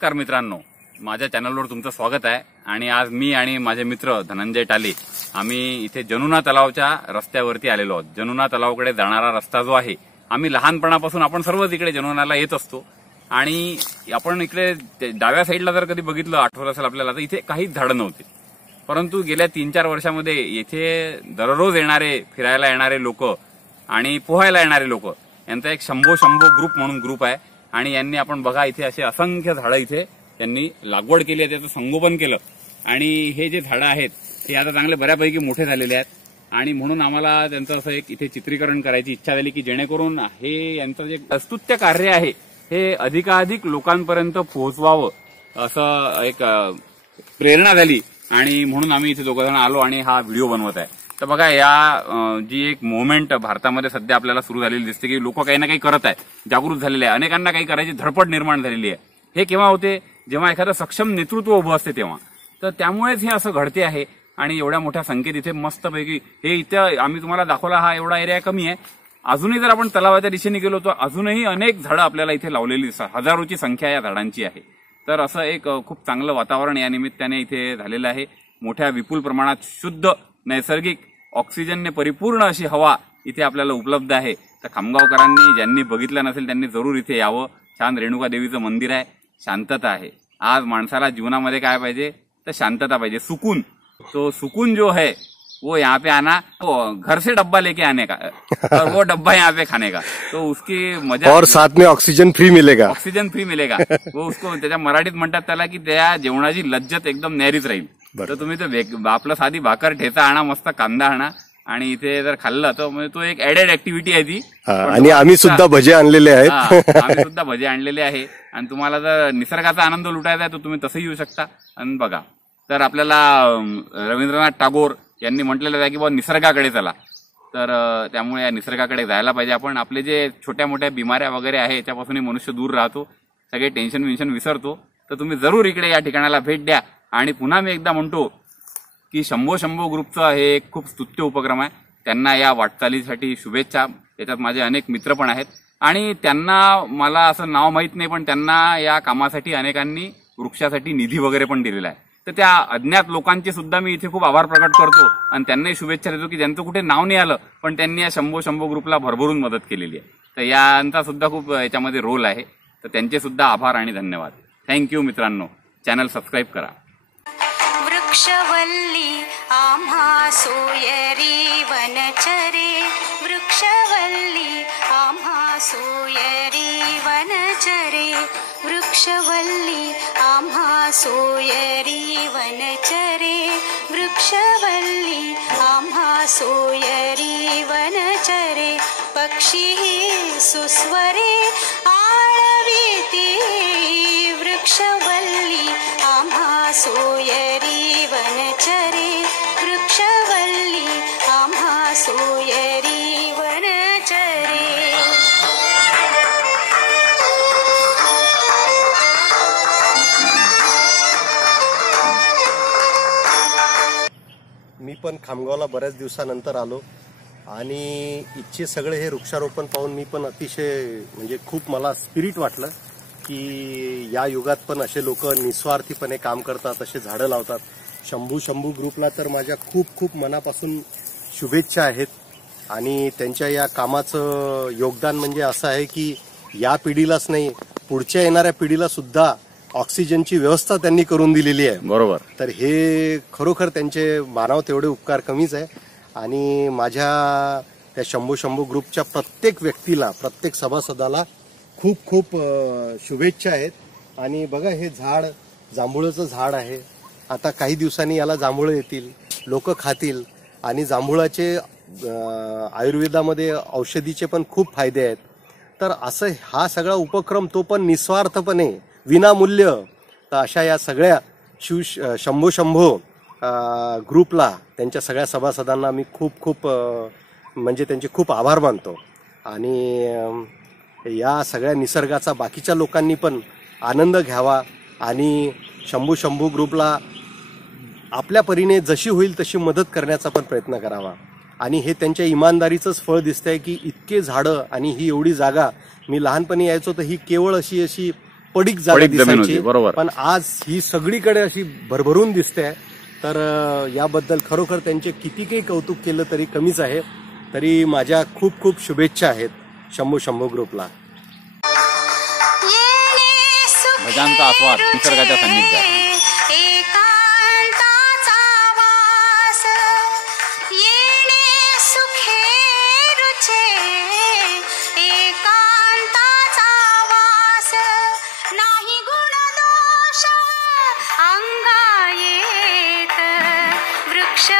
नमस्कार मित्रांनो, माझ्या चॅनलवर तुमचं स्वागत आहे। आणि आज मी आणि माझे मित्र धनंजय टाले आम्ही इथे जनुना तलावच्या रस्त्यावरती आलेलो आहोत। जनुना तलावाकडे जाणारा रस्ता जो आहे, आम्ही लहानपणापासून आपण सर्वच इकडे जनुनाला येत असतो आणि आपण इकडे डाव्या साईडला जर कधी बघितलं, आठवलं असेल आपल्याला, तर इथे काहीच झाडं नव्हते। परंतु गेल्या 3-4 वर्षांमध्ये येथे दररोज येणारे, फिरायला येणारे लोक आणि पोहायला येणारे लोक यांचा एक शंभो ग्रुप म्हणून ग्रुप आहे आणि यांनी आपण बघा इथे असे असंख्य झाडं इथे त्यांनी लागवड केली आहे, त्याचं संगोपन केलं आणि हे जे झाडं आहेत हे आता चांगले बऱ्यापैकी मोठे झालेले आहेत आणि म्हणून आम्हाला त्यांचं असं एक इथे चित्रीकरण करायची इच्छा झाली की जेणेकरून हे यांचं जे स्तुत्य कार्य आहे हे अधिकाधिक लोकांपर्यंत पोहोचवावं, असं एक प्रेरणा झाली आणि म्हणून आम्ही इथे दोघं जण आलो आणि हा व्हिडिओ बनवत आहे। तर बघा, या जी एक मुवमेंट भारतामध्ये सध्या आपल्याला सुरू झालेली दिसते की लोक काही ना काही करत आहेत, जागृत झालेले आहे, अनेकांना काही करायची धडपड निर्माण झालेली आहे। हे केव्हा होते, जेव्हा एखादं सक्षम नेतृत्व उभं असते तेव्हा। तर त्यामुळेच हे असं घडते आहे आणि एवढ्या मोठ्या संख्येत इथे मस्तपैकी हे इथं आम्ही तुम्हाला दाखवला हा एवढा एरिया कमी आहे। अजूनही जर आपण तलावाच्या दिशेने गेलो तर अजूनही अनेक झाडं आपल्याला इथे लावलेली दिसतात, हजारोची संख्या या झाडांची आहे। तर असं एक खूप चांगलं वातावरण या निमित्ताने इथे झालेलं आहे। मोठ्या विपुल प्रमाणात शुद्ध नैसर्गिक ऑक्सिजनने परिपूर्ण अशी हवा इथे आपल्याला उपलब्ध आहे। तर खामगावकरांनी ज्यांनी बघितलं नसेल त्यांनी जरूर इथे यावं। छान रेणुका देवीचं मंदिर आहे, शांतता आहे। आज माणसाला जीवनामध्ये काय पाहिजे तर शांतता पाहिजे, सुकून। तो सुकून जो है वो यहाँ पे आना, वो घर से डब्बा लेके आने का और वो डब्बा यहाँ पे खाने का, तो उसकी मजा और साथ में ऑक्सीजन फ्री मिलेगा। ऑक्सिजन फ्री मिलेगा वो उसको त्याच्या मराठीत म्हणतात त्याला की त्या जेवणाची लज्जत एकदम न्यारीच राहील। तर तुम्ही तो आपलं साधी भाकर ठेचा आणा, मस्त कांदा आणा आणि इथे जर खाल्लं तर म्हणजे तो एक ऍडेड ऍक्टिव्हिटी आहे ती। आणि आम्ही सुद्धा भजे आणलेले आहेत, आम्ही सुद्धा भजे आणलेले आहे आणि तुम्हाला जर निसर्गाचा आनंद लुटायचा आहे तर तुम्ही तसंही येऊ शकता। आणि बघा, तर आपल्याला रवींद्रनाथ टागोर यांनी म्हटलेलं आहे की बाबा निसर्गाकडे चला, तर त्यामुळे या निसर्गाकडे जायला पाहिजे आपण। आपले जे छोट्या मोठ्या बिमाऱ्या वगैरे आहे त्यापासूनही मनुष्य दूर राहतो, सगळे टेन्शन विसरतो। तर तुम्ही जरूर इकडे या ठिकाणाला भेट द्या। आणि पुन्हा मी एकदा म्हणतो की शंभो ग्रुपचा हे एक खूप स्तुत्य उपक्रम आहे, त्यांना या वाटचालीसाठी शुभेच्छा। त्याच्यात माझे अनेक मित्र पण आहेत आणि त्यांना मला असं नाव माहीत नाही, पण त्यांना या कामासाठी अनेकांनी वृक्षासाठी निधी वगैरे पण दिलेला आहे। तर त्या अज्ञात लोकांचे सुद्धा मी इथे खूप आभार प्रकट करतो आणि त्यांनाही शुभेच्छा देतो की ज्यांचं कुठे नाव नाही आलं पण त्यांनी या शंभो ग्रुपला भरभरून मदत केलेली आहे। तर यांचा सुद्धा खूप याच्यामध्ये रोल आहे, तर त्यांचे सुद्धा आभार आणि धन्यवाद। थँक्यू मित्रांनो, चॅनल सबस्क्राईब करा। वृक्षवल्ली आम्हा सोयरी वनचरे, वृक्षवल्ली आम्हा सोयरी वनचरे, वृक्षवल्ली आम्हा सोयरी वनचरे, वृक्षवल्ली आम्हा सोयरी वनचरे, पक्षी सुस्वरे आळविती, वृक्षवल्ली आम्हा सोयरी वनचरे, वृक्षवल्ली आम्हा सोयरी वनचरे। मी पण खामगावला बऱ्याच दिवसानंतर आलो आणि इथचे सगळे हे वृक्षारोपण पाहून मी पण अतिशय म्हणजे खूप मला स्पिरिट वाटलं की या युगात पण असे लोक निस्वार्थीपणे काम करतात, असे झाडं लावतात। शंभू ग्रुपला तर माझ्या खूप मनापासून शुभेच्छा आहेत आणि त्यांच्या या कामाचं योगदान म्हणजे असं आहे की या पिढीलाच नाही, पुढच्या येणाऱ्या पिढीला सुद्धा ऑक्सिजनची व्यवस्था त्यांनी करून दिलेली आहे। बरोबर, तर हे खरोखर त्यांचे मानाव तेवढे उपकार कमीच आहे आणि माझ्या त्या शंभू ग्रुपच्या प्रत्येक व्यक्तीला, प्रत्येक सभासदाला खूप शुभेच्छा आहेत। आणि बघा, हे झाड जांभूळाचं झाड आहे, आता काही दिवसांनी याला जांभूळ येतील, लोक खातील आणि जांभूळाचे आयुर्वेदामध्ये औषधीचे पण खूप फायदे आहेत। तर असं हा सगळा उपक्रम तो पण निस्वार्थपणे विनामूल्य, तर अशा या सगळ्या शंभो ग्रुपला, त्यांच्या सगळ्या सभासदांना मी खूप म्हणजे त्यांचे खूप आभार मानतो आणि या सगळ्या निसर्गाचा बाकीच्या लोकांनी पण आनंद घ्यावा आणि शंभू ग्रुपला आपल्या परीने जशी होईल तशी मदत करण्याचा पण प्रयत्न करावा। आणि हे त्यांच्या इमानदारीचंच फळ दिसतंय की इतके झाडं आणि ही एवढी जागा, मी लहानपणी यायचो तर ही केवळ अशी पडीक जागा पडीक जमीन दिसायची, होती, बरोबर. पण आज ही सगळीकडे अशी भरभरून दिसते. तर याबद्दल खरोखर त्यांचे किती काही कौतुक केलं तरी कमीच आहे. तरी माझ्या खूप खूप शुभेच्छा आहेत शंभू ग्रुपला. भजांचा आस्वाद निसर्गाच्या सान्निध्यात. एकांताचा वास येणे सुखे रुचे, एकांताचा वास नाही गुण दोष अंगा येत, वृक्ष